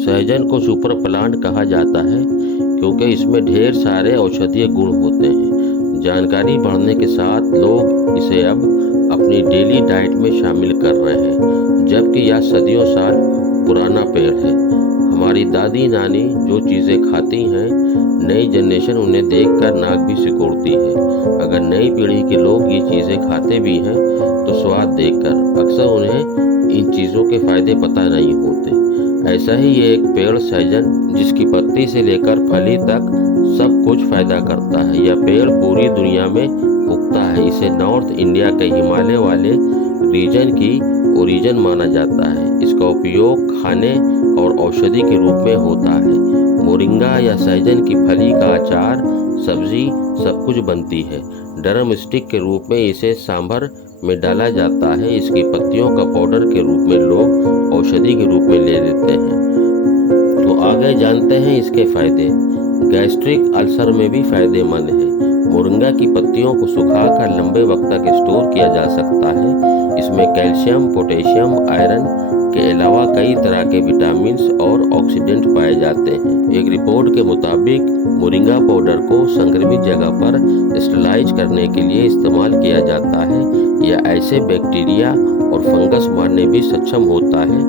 सहजन को super plant कहा जाता है क्योंकि इसमें ढेर सारे औषधीय गुण होते हैं। जानकारी बढ़ने के साथ लोग इसे अब अपनी डेली डाइट में शामिल कर रहे हैं, जबकि यह सदियों साल पुराना पेड़ है। हमारी दादी नानी जो चीज़ें खाती हैं, नई जनरेशन उन्हें देखकर नाक भी सिकोड़ती है। अगर नई पीढ़ी के लोग ये चीज़ें खाते भी हैं तो स्वाद देखकर अक्सर उन्हें इन चीज़ों के फायदे पता नहीं होते। ऐसा ही ये एक पेड़ सहजन, जिसकी पत्ती से लेकर फली तक सब कुछ फायदा करता है। यह पेड़ पूरी दुनिया में उगता है। इसे नॉर्थ इंडिया के हिमालय वाले रीजन की ओरिजिन माना जाता है। इसका उपयोग खाने और औषधि के रूप में होता है। मोरिंगा या सहजन की फली का अचार, सब्जी सब कुछ बनती है। ड्रम स्टिक के रूप में इसे सांभर में डाला जाता है। इसकी पत्तियों का पाउडर के रूप में लोग औषधि के रूप में ले लेते हैं। तो आगे जानते हैं इसके फायदे। गैस्ट्रिक अल्सर में भी फायदेमंद है। मोरिंगा की पत्तियों को सुखाकर लंबे वक्त तक स्टोर किया जा सकता है। इसमें कैल्शियम, पोटेशियम, आयरन के अलावा कई तरह के विटामिन और ऑक्सीडेंट पाए जाते हैं। एक रिपोर्ट के मुताबिक मोरिंगा पाउडर को संक्रमित जगह पर स्टरलाइज करने के लिए इस्तेमाल किया जाता है। यह ऐसे बैक्टीरिया और फंगस मारने भी सक्षम होता है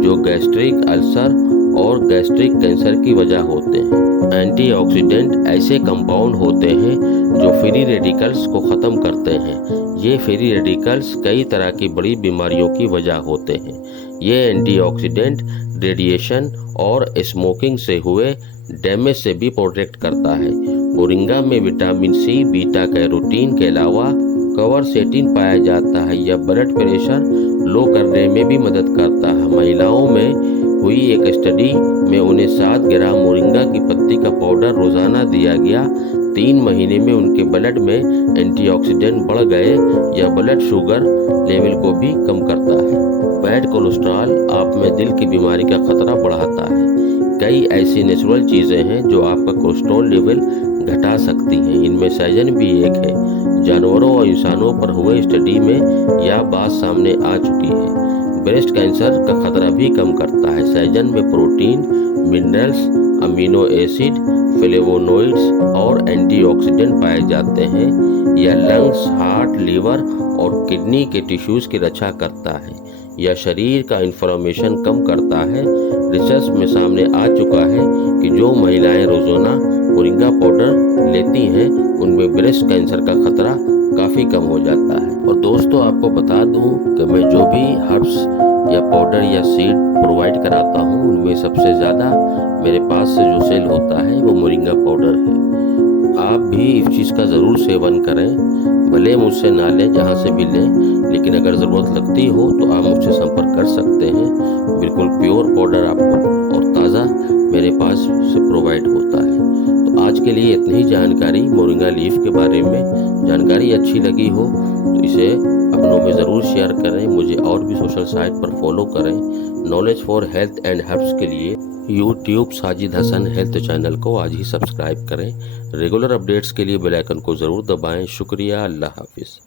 जो गैस्ट्रिक अल्सर और गैस्ट्रिक कैंसर की वजह होते हैं। एंटीऑक्सीडेंट ऐसे कंपाउंड होते हैं जो फ्री रेडिकल्स को ख़त्म करते हैं। ये फ्री रेडिकल्स कई तरह की बड़ी बीमारियों की वजह होते हैं। ये एंटीऑक्सीडेंट रेडिएशन और स्मोकिंग से हुए डैमेज से भी प्रोटेक्ट करता है। मोरिंगा में विटामिन सी, बीटा कैरोटीन के अलावा क्वरसेटिन पाया जाता है। यह ब्लड प्रेशर लो करने में भी मदद करता है। महिलाओं में हुई एक स्टडी में उन्हें 7 ग्राम मोरिंगा की पत्ती का पाउडर रोजाना दिया गया। 3 महीने में उनके ब्लड में एंटीऑक्सीडेंट बढ़ गए। यह ब्लड शुगर लेवल को भी कम करता है। बैड कोलेस्ट्रॉल आप में दिल की बीमारी का खतरा बढ़ाता है। कई ऐसी नेचुरल चीज़ें हैं जो आपका कोलेस्ट्रॉल लेवल घटा सकती हैं। इनमें सहजन भी एक है। जानवरों और इंसानों पर हुए स्टडी में यह बात सामने आ चुकी है। ब्रेस्ट कैंसर का खतरा भी कम करता है। सहजन में protein, minerals, amino acid, flavonoids और एंटीऑक्सीडेंट पाए जाते हैं। यह लंग्स, हार्ट, लीवर और किडनी के टिश्यूज की रक्षा करता है। यह शरीर का इन्फ्लेमेशन कम करता है। रिसर्च में सामने आ चुका है कि जो महिलाएं रोजाना मोरिंगा पाउडर लेती हैं उनमें ब्रेस्ट कैंसर का खतरा काफ़ी कम हो जाता है। और दोस्तों, आपको बता दूं कि मैं जो भी हर्ब्स या पाउडर या सीड प्रोवाइड कराता हूं उनमें सबसे ज़्यादा मेरे पास से जो सेल होता है वो मोरिंगा पाउडर है। आप भी इस चीज़ का ज़रूर सेवन करें। भले मुझसे ना लें, जहाँ से भी लें, लेकिन अगर ज़रूरत लगती हो तो आप मुझसे संपर्क कर सकते हैं। बिल्कुल प्योर पाउडर आपको और ताज़ा मेरे पास से प्रोवाइड होता है। तो आज के लिए इतनी ही जानकारी मोरिंगा लीफ के बारे में। जानकारी अच्छी लगी हो तो इसे अपनों में ज़रूर शेयर करें। मुझे और भी सोशल साइट पर फॉलो करें। Knowledge for health and herbs के लिए YouTube Sajid Hasan health channel को आज ही सब्सक्राइब करें। रेगुलर अपडेट्स के लिए बेल आइकन को ज़रूर दबाएं। शुक्रिया। अल्लाह हाफिज़।